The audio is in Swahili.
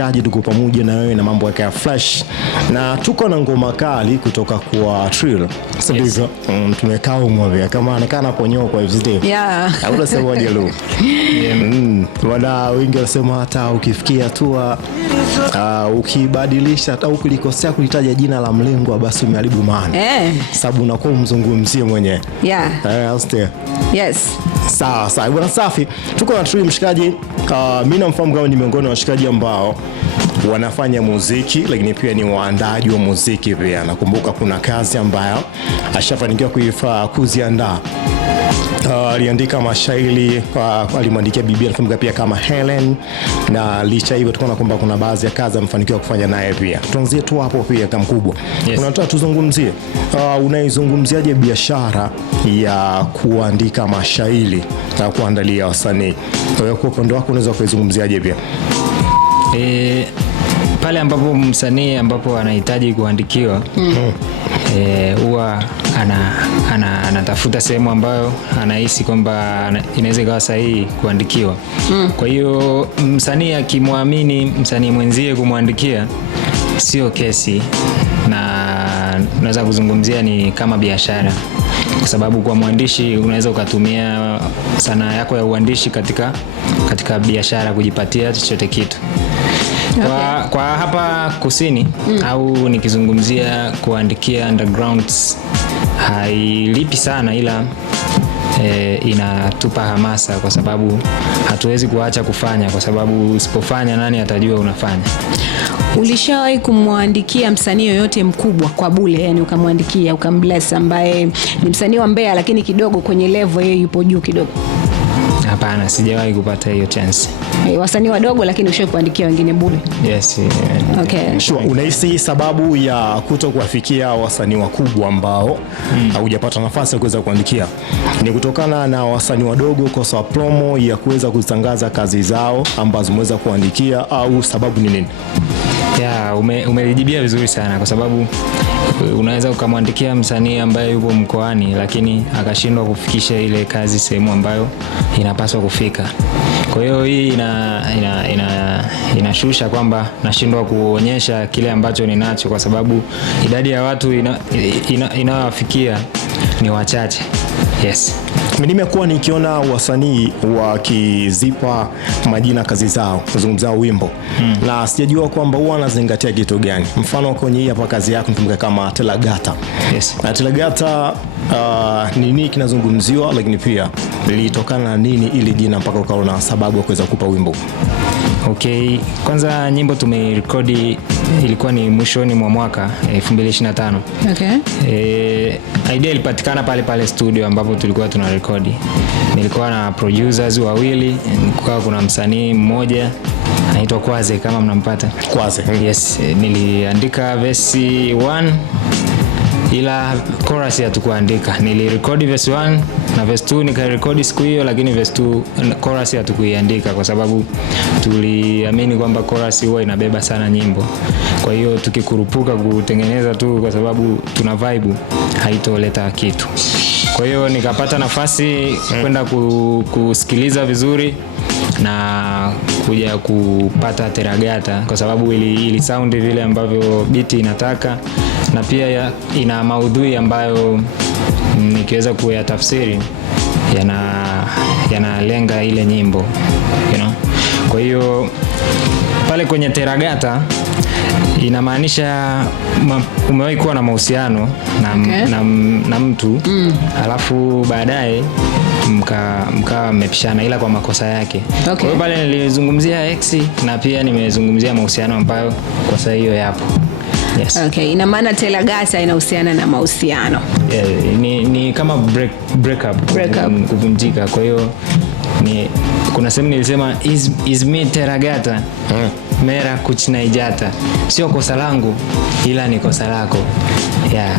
mshikaji, tuko pamoja na wewe na mambo yake ya flash, na tuko na ngoma kali kutoka kwa Trill. Sasa yes. Tumekaa umwavia kama anaonekana hapo nyoo kwa FZD. Yeah. Au unasema aje leo? Wala wengi wanasema hata ukifikia tu ukibadilisha hata ukilikosea kulitaja jina la mlengwa basi umeharibu maana. Sababu unakuwa umzungumzie mwenyewe. Yeah. Yes. Sawa bwana, safi. Tuko na Trill mshikaji. Mimi namfahamu kama ni miongoni wa washikaji ambao wanafanya muziki lakini pia ni waandaji wa muziki pia. Nakumbuka kuna kazi ambayo ashafanikiwa kuziandaa. Aliandika mashairi, alimwandikia bibi anafahamika pia kama Helen, na licha hivyo tukaona kwamba kuna baadhi ya kazi amefanikiwa kufanya naye pia. Tuanzie tu hapo pia kama mkubwa. Yes. Unataka tuzungumzie unaizungumziaje biashara ya kuandika mashairi na kuandalia wasanii? Kwa upande wako unaweza kuizungumziaje pia? Pale ambapo msanii ambapo anahitaji kuandikiwa huwa anatafuta sehemu ambayo anahisi kwamba inaweza kuwa sahihi kuandikiwa. Kwa hiyo msanii akimwamini msanii mwenzie kumwandikia sio kesi, na unaweza kuzungumzia ni kama biashara, kwa sababu kwa mwandishi unaweza ukatumia sanaa yako ya uandishi katika biashara kujipatia chochote kitu. Kwa hapa kusini au nikizungumzia kuandikia undergrounds hailipi sana, ila inatupa hamasa, kwa sababu hatuwezi kuacha kufanya, kwa sababu usipofanya nani atajua unafanya. Ulishawahi kumwandikia msanii yoyote mkubwa kwa bure, yani ukamwandikia ukambless, ambaye ni msanii wa Mbeya lakini kidogo kwenye level yeye yupo juu kidogo? Hapana, sijawahi kupata hiyo chance. Wasanii wadogo lakini ushawahi kuandikia wengine bure? Yes. Okay. Sure. Unahisi sababu ya kutokuwafikia wasanii wakubwa ambao hujapata nafasi ya kuweza kuandikia ni kutokana na wasanii wadogo kosa promo ya kuweza kutangaza kazi zao ambazo umeweza kuandikia, au sababu ni nini? Yeah, umelijibia vizuri sana, kwa sababu unaweza ukamwandikia msanii ambaye yupo mkoani lakini akashindwa kufikisha ile kazi sehemu ambayo inapaswa kufika. Kwa hiyo hii inashusha kwamba nashindwa kuonyesha kile ambacho ninacho, kwa sababu idadi ya watu inawafikia ni wachache. Yes. Nimekuwa nikiona wasanii wakizipa majina kazi zao, kuzungumzia wimbo. Na sijajua kwamba huwa anazingatia kitu gani. Mfano kwenye hii hapa kazi yako mtumika kama Telagata. Yes. Na Telagata nini kinazungumziwa, lakini pia lilitokana na nini ili jina mpaka ukawa na sababu ya kuweza kupa wimbo? Okay, kwanza nyimbo tumerekodi ilikuwa ni mwishoni mwa mwaka 2025. Okay. Idea ilipatikana pale studio ambapo tulikuwa tunarekodi. Nilikuwa na producers wawili, nilikuwa kuna msanii mmoja anaitwa Kwaze, kama mnampata. Kwaze. Yes, niliandika verse 1 ila chorus hatukuandika. Nilirekodi verse 1 na verse 2 nikarekodi siku hiyo, lakini verse 2 chorus hatukuiandika kwa sababu tuliamini kwamba chorus huwa inabeba sana nyimbo. Kwa hiyo tukikurupuka kutengeneza tu kwa sababu tuna vibe haitoleta kitu. Kwa hiyo nikapata nafasi kwenda kusikiliza vizuri na kuja kupata Telagata, kwa sababu ili sound vile ambavyo beat inataka, na pia ina maudhui ambayo nikiweza kuyatafsiri yanalenga ile nyimbo, you know. Kwa hiyo pale kwenye Telagata inamaanisha umewahi kuwa na mahusiano na mtu alafu baadaye mkawa mmepishana ila kwa makosa yake. Okay. Kwa hiyo pale nilizungumzia ex na pia nimezungumzia mahusiano ambayo kosa hiyo yapo. Yes. Okay, ina maana Telagata inahusiana na mahusiano. Yeah, ni kama break up. Kuvunjika. Kwa hiyo kuna sehemu nilisema is me Telagata. Mera kuch naijata. Sio kosa langu ila ni kosa lako. Yeah.